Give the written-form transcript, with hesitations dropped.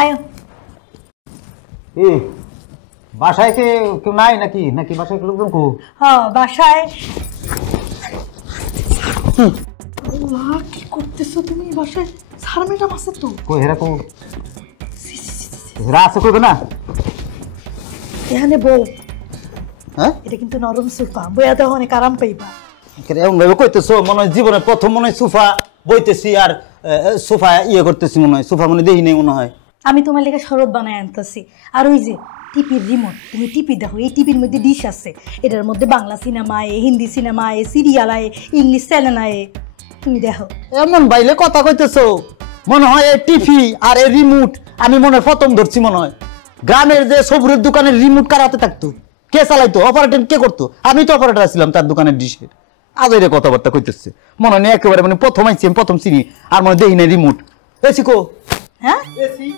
আয়ো বাসায় কেউ নাই নাকি নাকি বাসায় লোকজন কো? হ্যাঁ বাসায়। কি করতেছো তুমি বাসায়? সারা ম্যাডাম আছে তো। কই হেরা কো? হেরা আছে কই না? এখানে বউ। হ্যাঁ এটা কিন্তু নরম সোফা, বইয়া তো অনেক আরাম পাইবা। এমন ভাবে কইতেছো মনে হয় জীবনে প্রথম মনে হয় সোফা বইতেছি আর সোফা করতেছি মনে হয়, সোফা মনে দেখি নেই মনে হয়। আমি তোমার লেগে শরবত বানায় আনতেছি। আর ওই যে টিপির রিমোট, তুমি টিপি দেখো, এই টিপির মধ্যে ডিশ আছে, এটার মধ্যে বাংলা সিনেমা আয়, হিন্দি সিনেমা আয়, সিরিয়াল আয়, ইংলিশ চ্যানেল আয়, তুমি দেখো। এমন বাইলে কথা কইতেছো মনে হয় এই টিভি আর এই রিমোট আমি মনে হয় প্রথম ধরছি মনে হয়। গ্রামের যে সবুরের দোকানের রিমোট কারাতে থাকতো, কে চালাইতো? অপারেটর কে করতো? আমি তো অপারেটর ছিলাম তার দোকানের ডিশের। আজ এর কথাবার্তা কইতেছে মনে হয় একেবারে মানে প্রথম আইছি, প্রথম চিনি আর মনে দেখি না রিমোট। এসি কো? হ্যাঁ এসি